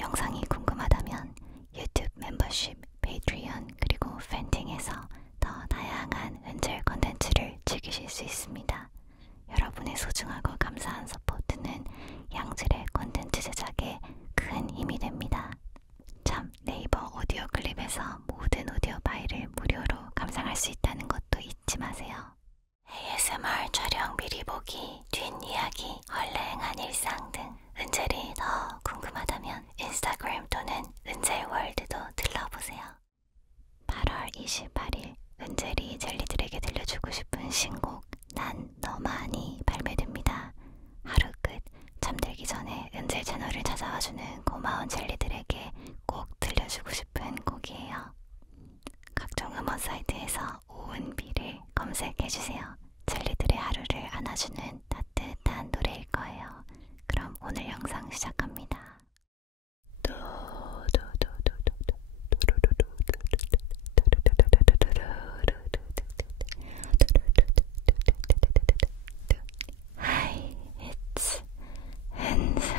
영상이 궁금하다면 유튜브 멤버십, 페이트리언 그리고 팬팅에서 더 다양한 은젤 컨텐츠를 즐기실 수 있습니다. 여러분의 소중하고 감사한 서포트는 양질의 컨텐츠 제작에 큰 힘이 됩니다. 참, 네이버 오디오 클립에서 모든 오디오 파일을 무료로 감상할 수 있다는 것도 잊지 마세요. ASMR 촬영 미리 보기, 뒷이야기, 헐랭한 일상 등 은젤이 더 궁금하다면 인스타그램 또는 은젤월드도 들러보세요. 8월 28일 은젤이 젤리들에게 들려주고 싶은 신곡 난 너만이 발매됩니다. 하루 끝 잠들기 전에 은젤 채널을 찾아와주는 고마운 젤리들에게 꼭 들려주고 싶은 곡이에요. 각종 음원 사이트에서 오은비를 검색해주세요. 젤리들의 하루를 안아주는 따뜻한 노래일 거예요. 그럼 오늘 영상 시작합니다. Hi, it's 은셀.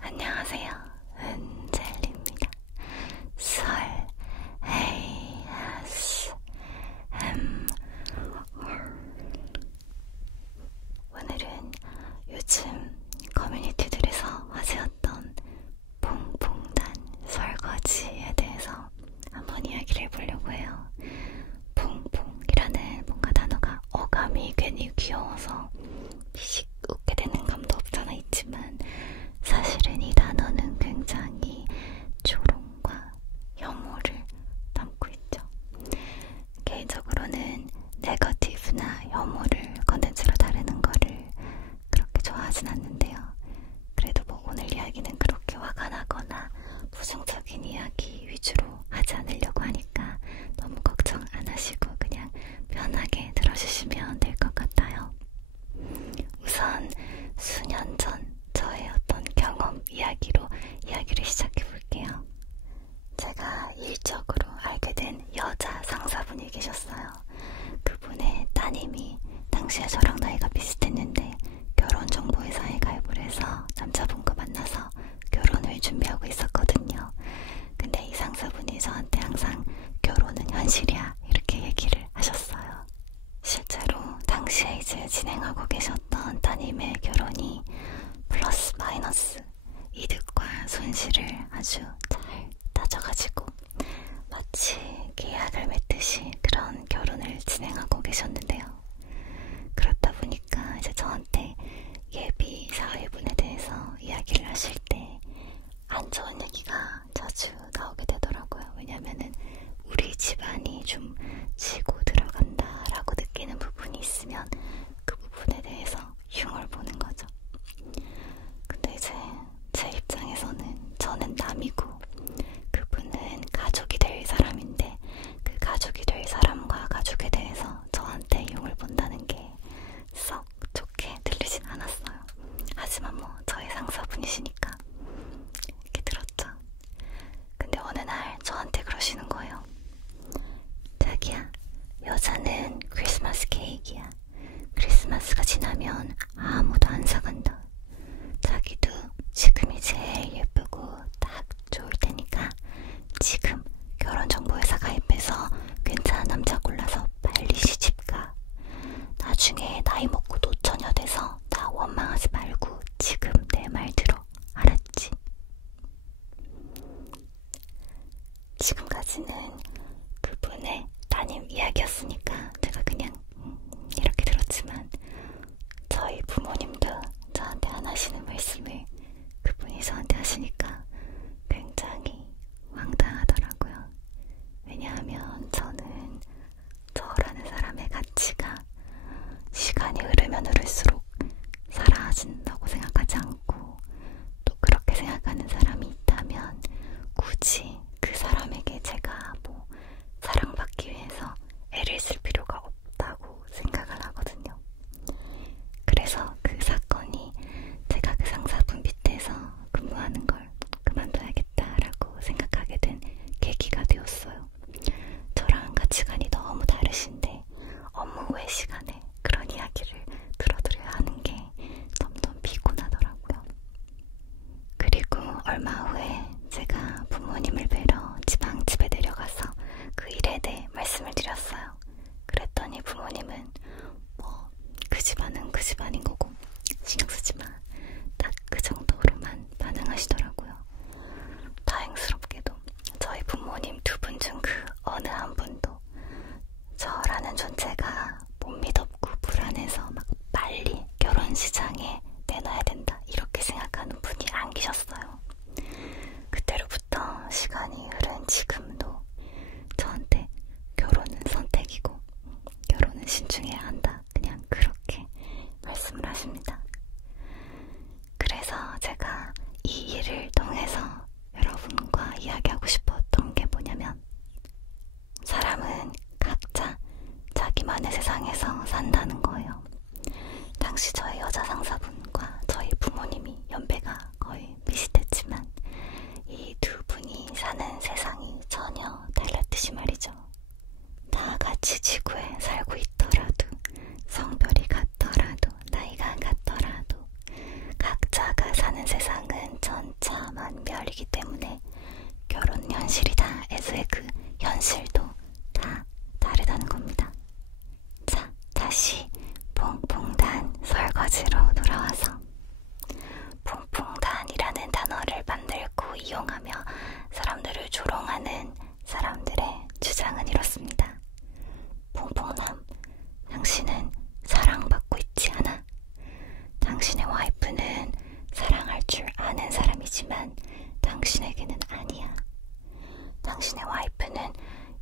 안녕하세요, 은젤입니다. 설 ASMR. 오늘은 요즘 커뮤니티들에서 화제였던 퐁퐁단 설거지에 대해서 한번 이야기를 해보려고 해요. 퐁퐁이라는 뭔가 단어가 어감이 괜히 귀여워서 씩 웃게 되는 감도 없잖아 있지만 사실은 이 단어는 굉장히 조롱과 혐오를 담고 있죠. 개인적으로는 네거티브나 혐오를 컨텐츠로 다루는 거를 그렇게 좋아하진 않는데요. 그래도 뭐 오늘 이야기는 그렇게 화가 나거나 부정적인 이야기 위주로 하지 않으려고 하니까 너무 걱정 안 하시고 그냥 편하게 들어주시면 될 것 같아요. 우선 수년 전 저의 어떤 경험 이야기로 이야기를 시작해 볼게요. 제가 일적으로 알게 된 여자 상사분이 계셨어요. 그분의 따님이 당시에 저랑 나이가 비슷했는데 결혼정보회사에 가입을 해서 남자분과 만나서 결혼을 준비하고 있었거든요. 근데 이 상사분이 저한테 항상 결혼은 현실이야 이렇게 얘기를 하셨어요. 실제로 당시에 이제 진행하고 계셨던 따님의 결혼이 플러스 마이너스 이득과 손실을 아주 잘 따져가지고 마치 계약을 맺듯이 그런 결혼을 진행하고 계셨는데요. 그렇다 보니까 이제 저한테 예비 사회분에 대해서 이야기를 하실 때 안 좋은 얘기가 자주 나오게 되더라고요. 왜냐면은 우리 집안이 좀 지고 들어간다라고 느끼는 부분이 있으면 그 부분에 대해서 흉을 보는 거죠. 근데 이제 제 입장에서는 저는 남이고 그분은 가족이 될 사람인데 그 가족이 될 사람과 가족에 대해서 저한테 흉을 본다는 게 썩 좋게 들리진 않았어요. 하지만 뭐 저의 상사분이시니까 이렇게 들었죠. 근데 어느 날 저한테 그러시는 거예요. 자기야, 여자는 크리스마스 케이크야. 크리스마스가 지나면 아무도 안 사간다. 자기도 지금이 제일 예쁘고 딱 좋을 테니까 지금 결혼정보회사 가입해서 괜찮은 남자 골라서 빨리 시집가. 나중에 나이 먹고 노처녀 돼서 나 원망하지 말고 지금 내 말 들어. 알았지? 지금까지는 그분의 따님 이야기였으니까 제가 그냥 이렇게 들었지만 저희 부모님도 저한테 안 하시는 말씀을 그분이 저한테 하시니까 굉장히 황당하더라고요. 왜냐하면 저는 저라는 사람의 가치가 시간이 흐르면 흐를수록 사라진다고 생각하지 않고 또 그렇게 생각하는 사람이 있다면 굳이 그 사람에게 제가 뭐 사랑받기 위해서 애를 쓸 필요가 없다고 생각을 하거든요. 그래서 그 사건이 제가 그 상사분 밑에서 근무하는 걸 그만둬야겠다라고 생각하게 된 계기가 되었어요. 저랑 가치관이 너무 다르신데 업무 외 시간에 그런 이야기를 들어드려야 하는 게 점점 신경 쓰지 마. 딱 그 정도로만 반응하시더라고요. 다행스럽게도 저희 부모님 두 분 중 그 어느 한 분도 저라는 존재가 못 믿었고 불안해서 막 빨리 결혼 시장에 내놔야 된다 이렇게 생각하는 분이 안 계셨어요. 그때로부터 시간이 흐른 지금도 저한테 결혼은 선택이고 결혼은 신중해야 한다 그냥 그렇게 말씀을 하십니다. 그래서 제가 이 일을 통해서 여러분과 이야기하고 싶었던 게 뭐냐면 사람은 각자 자기만의 세상에서 산다는 거예요. 당시 저희 여자 상사분과 저희 부모님이 연배가 거의 비슷했지만 이 두 분이 사는 세상이 전혀 달랐듯이 말이죠. 다 같이 지구에 살고 있더라도 성별이 같더라도 나이가 같더라도 각자가 사는 세상은 천차만별이기 때문에 결혼 현실이다에서의 그 현실도 다 다르다는 겁니다. 자, 다시 퐁퐁단 설거지로 돌아와서 퐁퐁단이라는 단어를 만들고 이용하며 사람들을 조롱하는 사람들의 주장은 이렇습니다. 퐁퐁남, 당신은 사랑받고 있지 않아? 당신의 와이프는 사랑할 줄 아는 사람이지만 당신에게는 아니야. 당신의 와이프는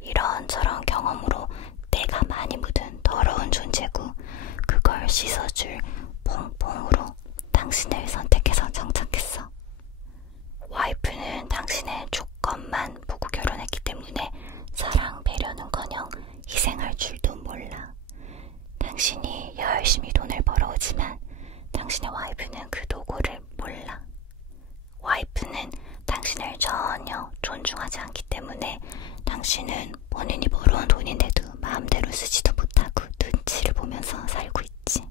이런저런 경험으로 때가 많이 묻은 더러운 존재고 그걸 씻어줄 퐁퐁으로 당신을 선택해서 정착했어. 와이프는 당신의 조건만 보고 결혼했기 때문에 사랑, 배려는커녕 희생할 줄도 몰라. 당신이 열심히 돈을 벌어오지만 당신의 와이프는 그 도구를 몰라. 와이프는 당신을 전혀 존중하지 않기 때문에 당신은 본인이 벌어온 돈인데도 마음대로 쓰지도 못하고 눈치를 보면서 살고 있지.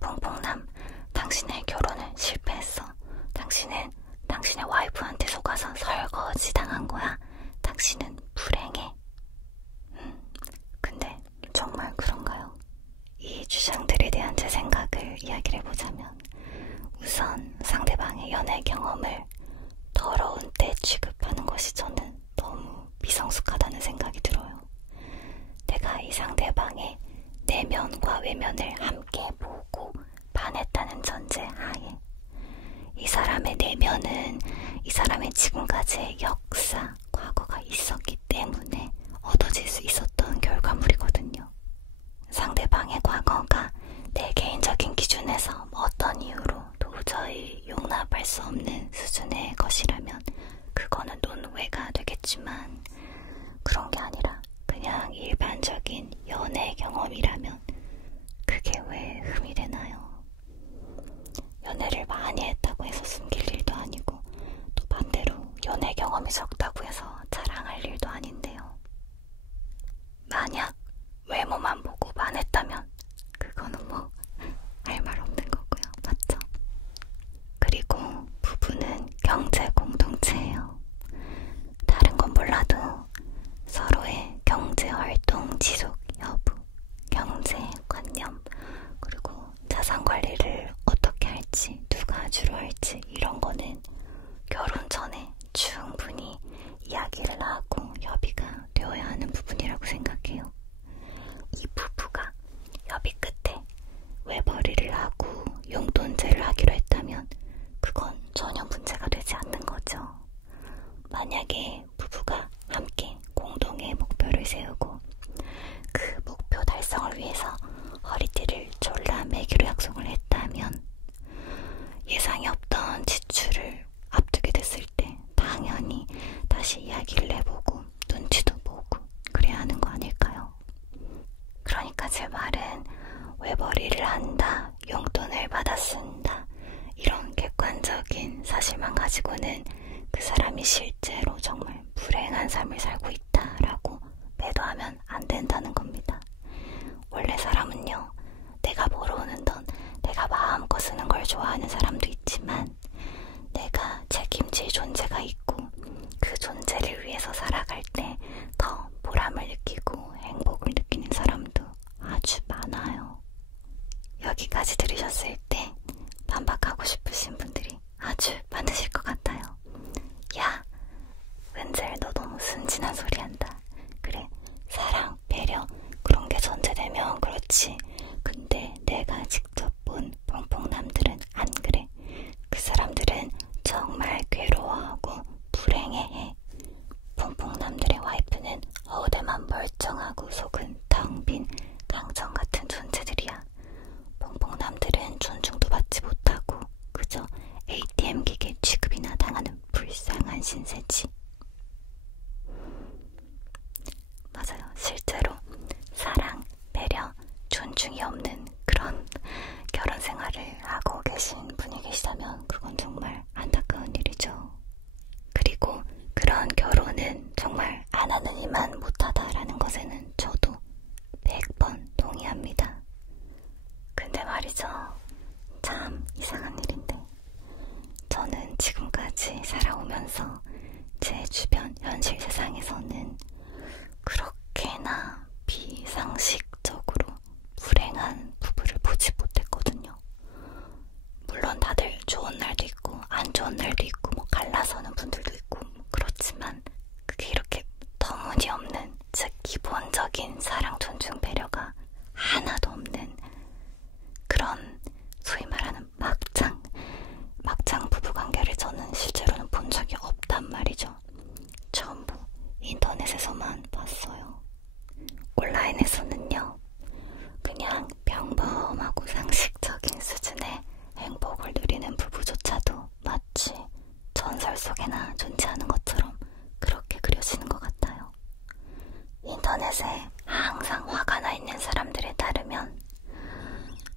퐁퐁남, 당신의 결혼은 실패했어. 당신은 당신의 와이프한테 속아서 설거지 당한 거야. 당신은 불행해. 근데 정말 그런가요? 이 주장들에 대한 제 생각을 이야기를 해보자면 우선 상대방의 연애 경험을 더러운 때 취급하는 것이 저는 너무 미성숙하다는 생각이 들어요. 내가 이 상대방의 내면과 외면을 함께 보고 반했다는 전제 하에 이 사람의 내면은 이 사람의 지금까지의 역사, 과거가 있었기 때문에 얻어질 수 있었던 결과물이거든요. 상대방의 과거가 내 개인적인 기준에서 어떤 이유로 도저히 용납할 수 없는 수준의 것이라면 그거는 논외가 되겠지만 그런 게 아니라 그냥 일반적인 연애 경험이라면 그게 왜 흠이 되나요? 연애를 많이 했다고 해서 숨길 일도 아니고 또 반대로 연애 경험이 적다고 해서 자랑할 일도 아닌데요. 만약 외모만 보고 반했다면 그거는 뭐 할 말 없는 거고요. 맞죠? 그리고 부부는 경제 공동체예요. 다른 건 몰라도 서로의 경제활동 지속 여부, 경제관념, 그리고 자산관리를 어떻게 할지, 누가 주로 할지 이런 거는 결혼 전에 충분히 이야기를 하고 협의가 되어야 하는 부분이라고 생각해요. 이 부부가 협의 끝에 외벌이를 하고 용돈제를 하기로 했다면 그건 전혀 문제가 되지 않는 거죠. 만약에 부부가 함께 공동의 목표를 세우고 그 목표 달성을 위해서 허리띠를 졸라 매기로 약속을 했다면 예상이 없던 지출을 앞두게 됐을 때 당연히 다시 이야기를 해보고 눈치도 보고 그래야 하는 거 아닐까요? 그러니까 제 말은 외벌이를 한다, 용돈을 받아 쓴다 이런 객관적인 사실만 가지고는 그 사람이 실제로 정말 불행한 삶을 살고 있다라고 매도하면 안 된다는 겁니다. 원래 사람은요, 내가 벌어오는 돈, 내가 마음껏 쓰는 걸 좋아하는 사람도 있지만 내가 책임질 존재가 있고 그 존재를 위해서 살아갈 때 더 보람을 느끼고 행복을 느끼는 사람도 아주 많아요. 여기까지 들으셨을 때 신세지. 맞아요. 실제로 사랑, 배려, 존중이 없는 그런 결혼 생활을 하고 계신 분이 계시다면 그건 정말 안타까운 일이죠. 그리고 그런 결혼은 정말 안 하는 이만 못하다라는 것에는 저도 100번 동의합니다. 근데 말이죠. 참 이상한 일인데 저는 지금까지 살아오면서 제 주변 현실 세상에서는 그렇게나 비상식적으로 불행한 부부를 보지 못했거든요. 물론 다들 좋은 날도 있고 안 좋은 날도 있고 뭐 갈라서는 분들도 있고 뭐 그렇지만 그게 이렇게 터무니없는 즉 기본적인 사랑, 존중, 배려가 하나도 없는 그런 소위 말하는 막장 부부관계를 저는 실제로는 본 적이 없단 말이죠. 전부 인터넷에서만 봤어요. 온라인에서는요, 그냥 평범하고 상식적인 수준의 행복을 누리는 부부조차도 마치 전설 속에나 존재하는 것처럼 그렇게 그려지는 것 같아요. 인터넷에 항상 화가 나 있는 사람들에 따르면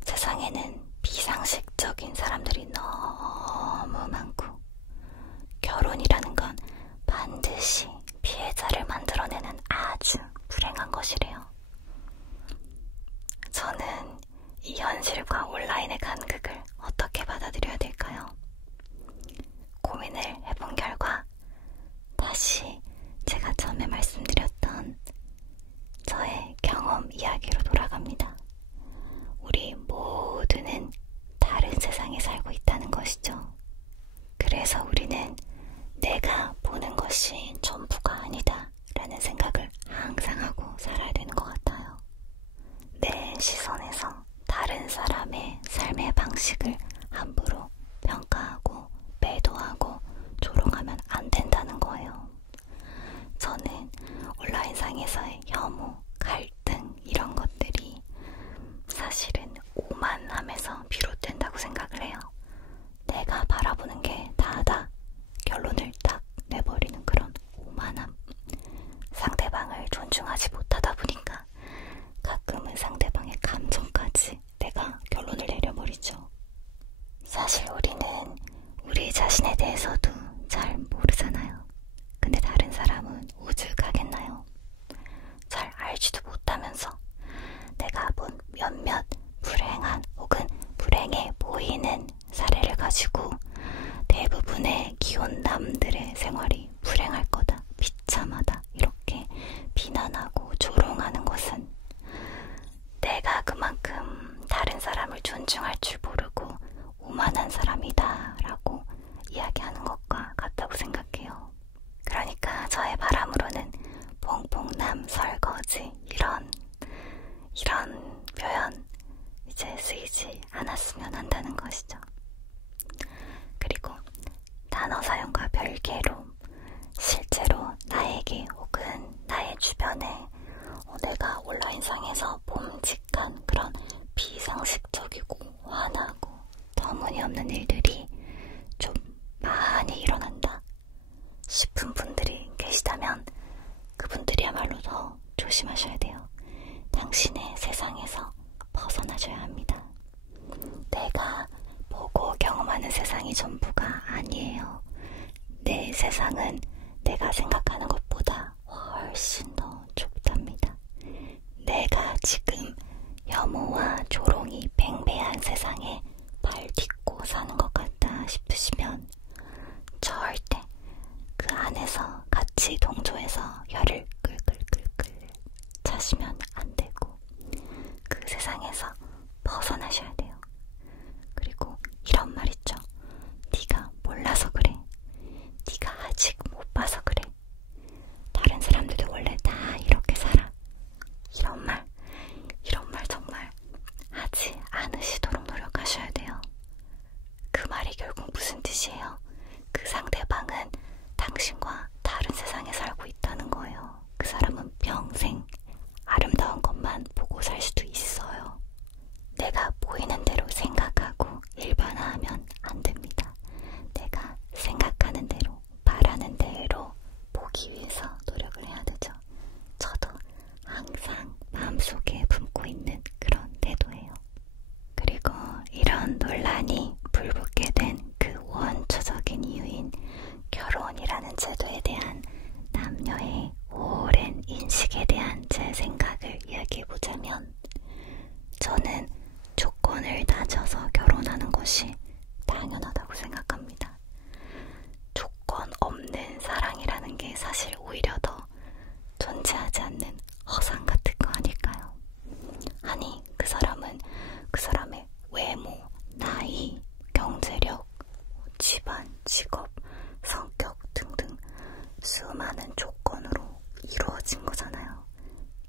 세상에는 비상식적인 사람들이 너무 많고 결혼이라는 건 반드시 피해자를 만들어내는 아주 불행한 것이래요. 저는 이 현실과 온라인의 간극을 어떻게 받아들여야 될까요? 고민을 해본 결과 다시 제가 처음에 말씀드렸던 저의 경험 이야기로 돌아갑니다. 우리 모두는 다른 세상에 살고 있다는 것이죠. 그래서 우리는 내가 보는 것이 전부가 아니다 라는 생각을 항상 하고 살아야 되는 것 같아요. 내 시선에서 다른 사람의 삶의 방식을 함부로 평가하고 매도하고 조롱하면 안 된다는 거예요. 저는 온라인상에서의 혐오, 갈등 이런 것들이 사실은 오만함에서 비롯된다고 생각을 해요. 내가 바라보는 게 다다 결론을 딱 내버리는 그런 오만함. 상대방을 존중하지 못하다 보니까 가끔은 상대방의 감정까지 내가 결론을 내려버리죠. 사실 우리는 우리 자신에 대해서도 잘 모르잖아요. 근데 다른 사람은 오죽하겠나요? 잘 알지도 못하면서 내가 본 몇몇 불행한 혹은 불행해 보이는 사례를 가지고 대부분의 기혼남들의 생활이 불행할 거다, 비참하다 이렇게 비난하고 조롱하는 것은 내가 그만큼 다른 사람을 존중할 줄 모르고 오만한 사람이다 라고 이야기하는 것과 같다고 생각해요. 그러니까 저의 바람으로는 퐁퐁남, 설거지 이런 표현 이제 쓰이지 않았으면 한다는 것이죠. 그리고 단어 사용과 별개로 실제로 나에게 혹은 나의 주변에 내가 온라인상에서 봄직한 그런 비상식적이고 화나고 터무니없는 일들이 좀 많이 일어난다 싶은 분들이 계시다면 그분들이야말로 더 조심하셔야 돼요. 당신의 세상에서 벗어나셔야 합니다. 내가 보고 경험하는 세상이 전부가 아니에요. 내 세상은 내가 생각하는 것보다 훨씬 더 좁답니다. 내가 지금 혐오와 조롱이 팽배한 세상에 발 딛고 사는 것 같다 싶으시면 절대 그 안에서 같이 동조해서 혀를 끌끌끌끌 차시면 안 되고 그 세상에서 벗어나셔야 돼요. 그리고 이런 말 있죠. 네가 몰라서 그래. 네가 아직 못 봐서 그래. 다른 사람들도 원래 다 이렇게 살아. 이런 말 정말 하지 않으시도록 노력하셔야 돼요. 그 말이 결국 무슨 뜻이에요? 그 상대방은 당신과 다른 세상에 살고 있다는 거예요. 그 사람은 평생 아름다운 것만 보고 살 수도 있어요. 내가 보이는 대로 생각하고 일반화하면 안 됩니다. 내가 생각하는 대로, 바라는 대로 것이 당연하다고 생각합니다. 조건 없는 사랑이라는 게 사실 오히려 더 존재하지 않는 허상 같은 거 아닐까요? 아니, 그 사람은 그 사람의 외모, 나이, 경제력, 집안, 직업, 성격 등등 수많은 조건으로 이루어진 거잖아요.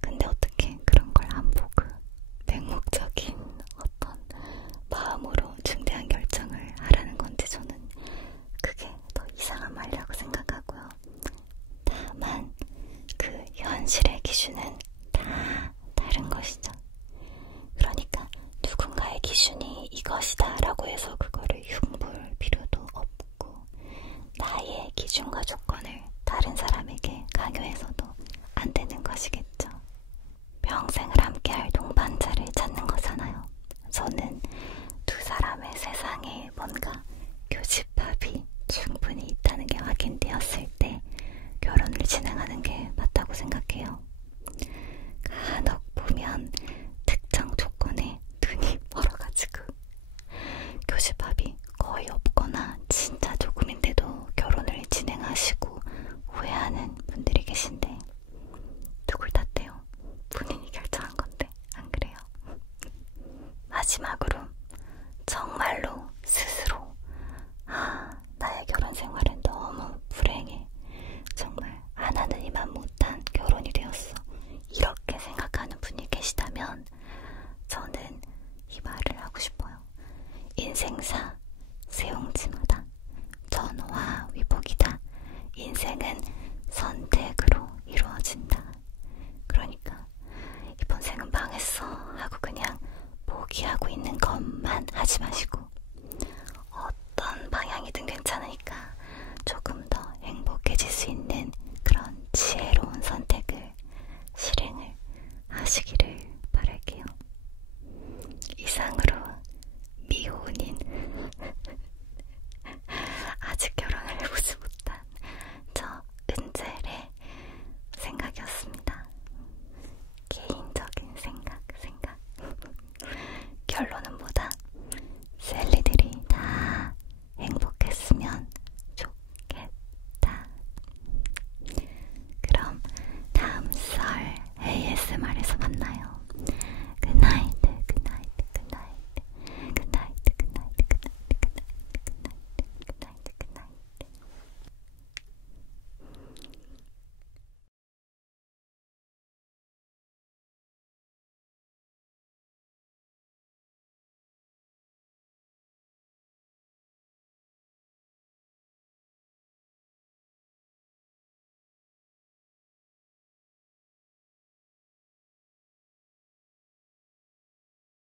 근데 어떻게 그런 걸 안 보고 맹목적인 어떤 마음으로 중대한 결정을 하라는 건지 저는 그게 더 이상한 말이라고 생각하고요. 다만 그 현실의 기준은